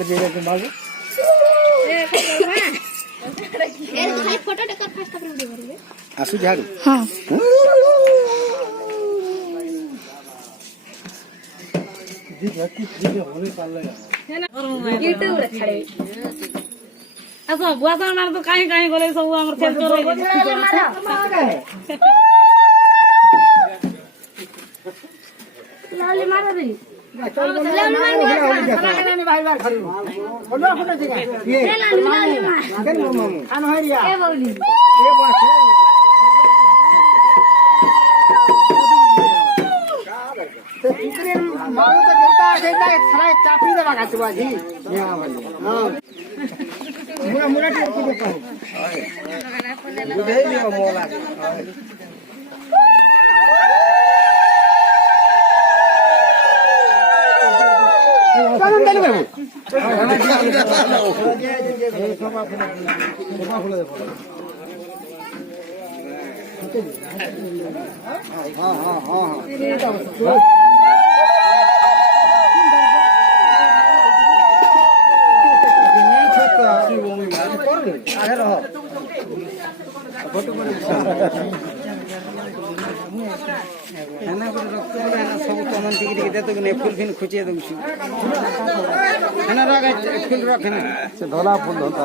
করেছে এরকম ভাবে আসু ঝাড়ু হ্যাঁ আচ্ছা বুয়া মার তো কাহি কাহি গলে সব আমার খেল করে লালি মারা দিলি চাপি দেবা গাছ বাজি মুড়া মুড়া টির কি দেখো বুঝাই নিও মোলা কারণ দেন বাবু হ্যাঁ হ্যাঁ হ্যাঁ सब कमन टिके दे तो फुल फिन खुचे दूसरी फुल रखे से धोला फुल होता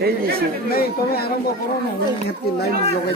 नहीं तुम्हें आरंभ करो ना लाइन लगे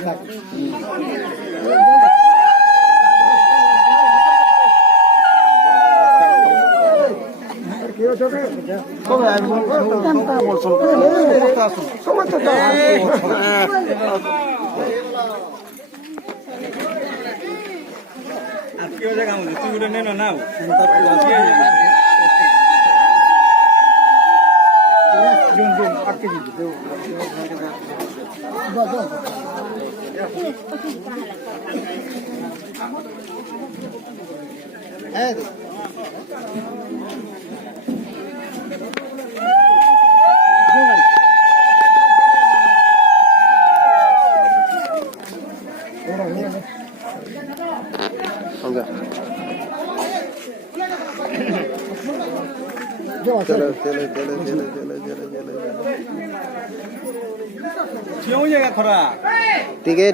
चलो चलो चलो चलो चलो चलो चलो क्यों जगह खरा ठीक है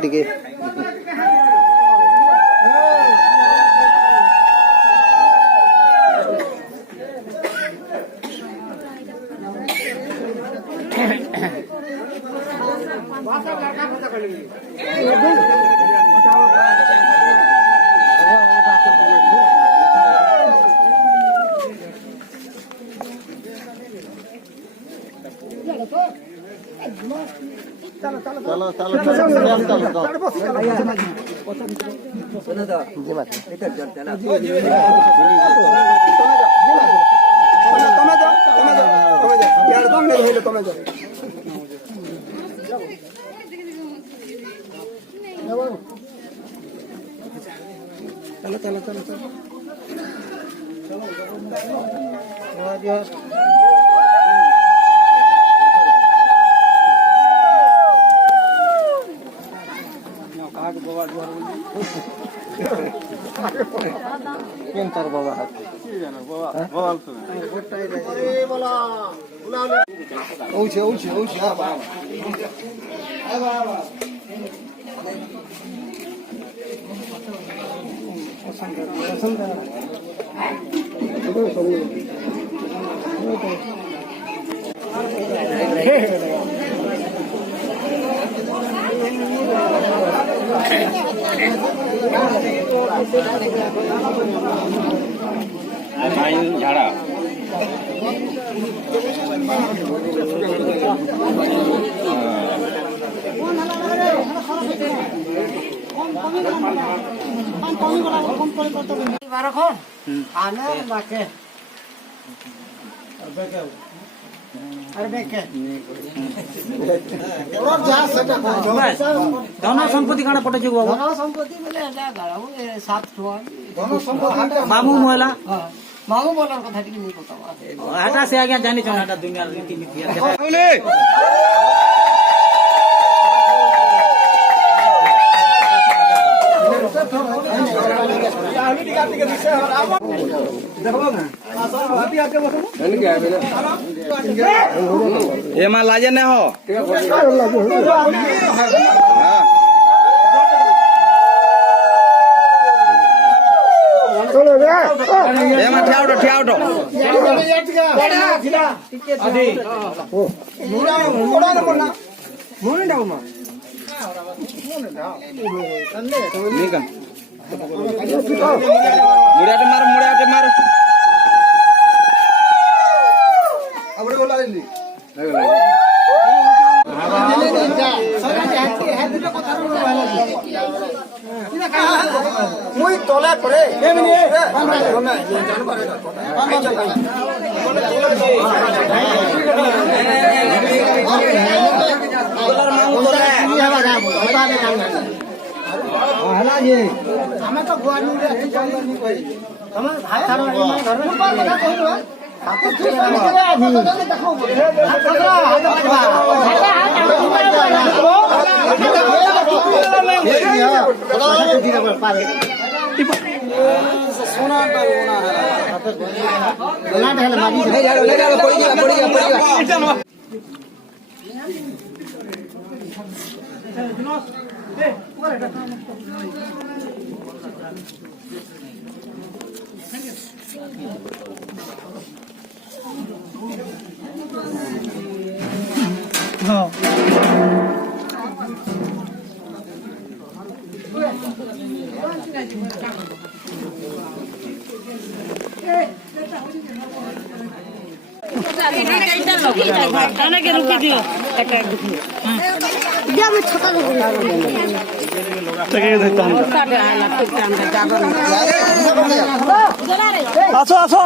चलो चलो चलो चलो Pintar bawa hati. Bawa tu. Uci. Apa? Main झाड़ा কমি গলা ফোন করে কত দিন বারখন আনে নাকে আরে বেকে ওর যা সেটা ধন সম্পত্তি কাটা পটে যোগ বাবু ধন সম্পত্তি বলে এটা গাড়াও 7 টাকা ধন সম্পত্তি বাবু মহিলা মাগো বলার কথা কি নি কথা এটা সে আগে জানি চল এটা দুনিয়ার রীতিনীতি એમાં લાજે ને હો એમાં ઠ્યાવડો ઠ્યાવડો મુડાટે માર মুই তলে পড়ে ଆମେ ତ ଗୁଆନୁରେ ଆସି ଯାଉନି କହି ତମେ ଭାଇ ଧର କଥା କହିଲ ହାତ ଠିକ অনেকে রুকে দিও আসো আসো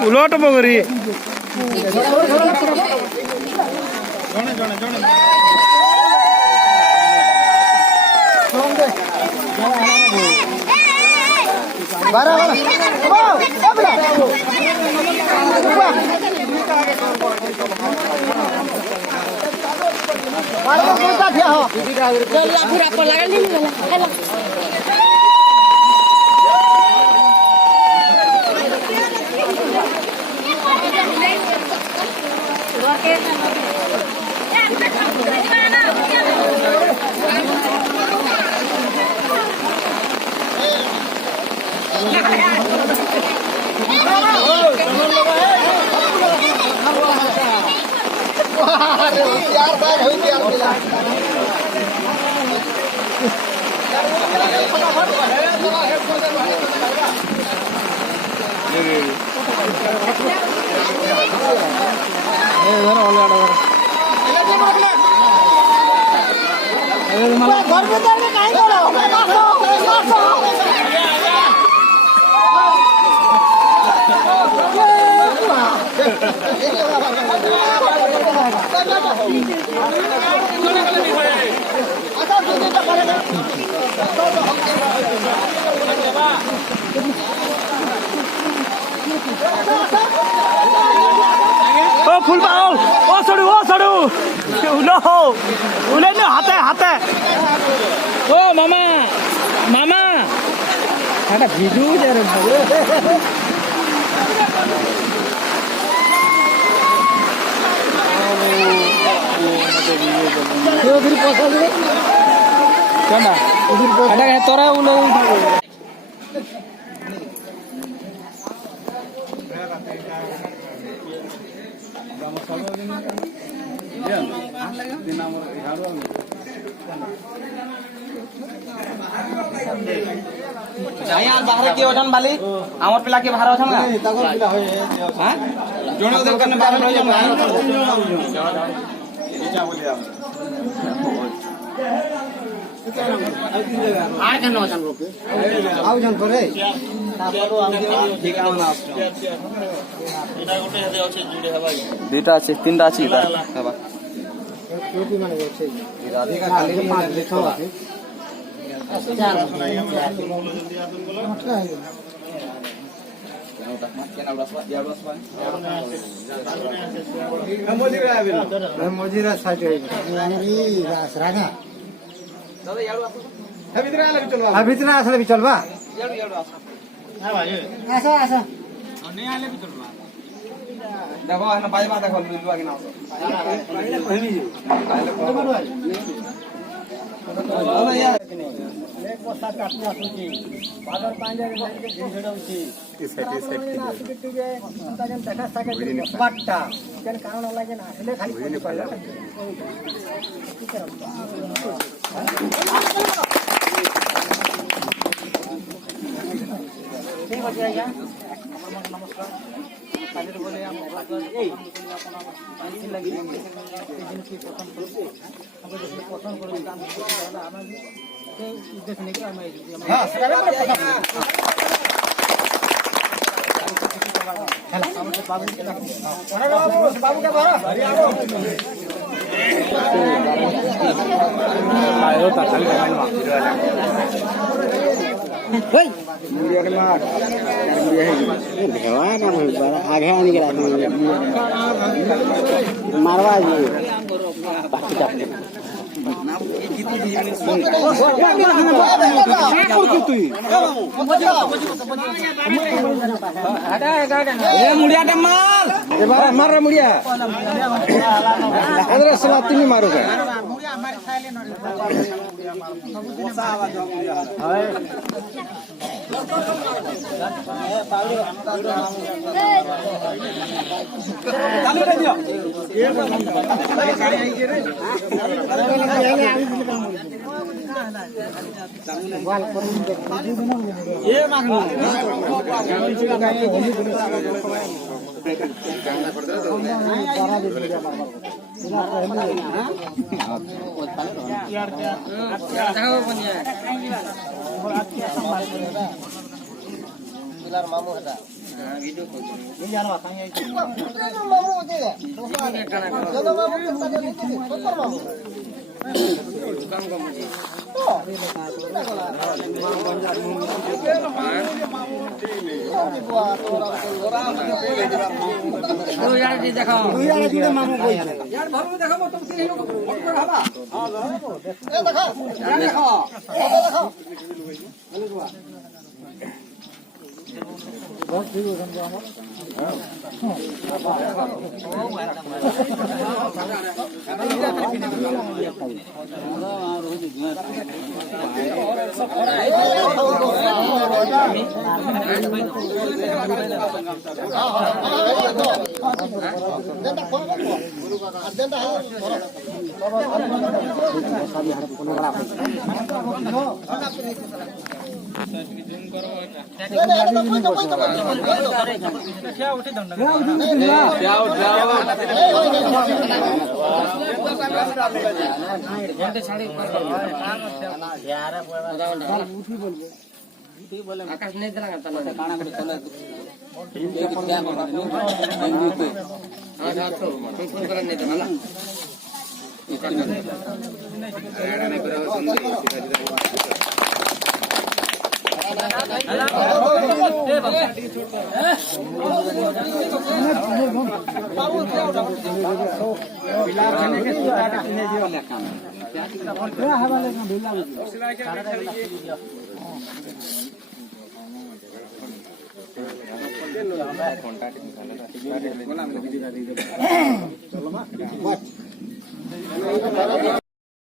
ઉલોટ બગરી ফুল পাও ও সরু উলো উলে নে হাতে হাতে ও মামা মামা এটা ভিডিও যারে তোরা উলো ଆଜ୍ଞା ବାହାରେ କିଏ ଅଛନ୍ ବାଲି ଆମର ପିଲା କିଏ ବାହାରେ ଅଛନ୍ ତାଙ୍କର ପିଲା ହଏ ହାଁ ଜଣେ ଦୋକାନ ବାହାରେ ରହିଛନ୍ ଆଉ ଜଣ ପରେ ଦୁଇଟା ଅଛି ତିନିଟା ଅଛି ହେବା ଟ୍ରଫି ମାନେ ଅଛି ରାଧିକା ଖାଲି ମଝିରେ ସାଇଟ୍ ରାଗା ଭିତରେ ଆସିଲେ ବି ଚଲବା ଆସ ଆସ ଦେଖ ଏନା ବାଜବା ଦେଖ ଲୁଲୁଆ କି ନା ঠিক আছে আজ্ঞা নমস্কার কালি বলে লাগি জিনিস পছন্দ করছি পছন্দ করে দাম আমরা উদ্দেশ্য নাকি আমি বাবুকে आगे आने के मारवा मुड़िया माल मार रहा मुड़िया तीन मारो मामू है आकाश नहीं दिला चलो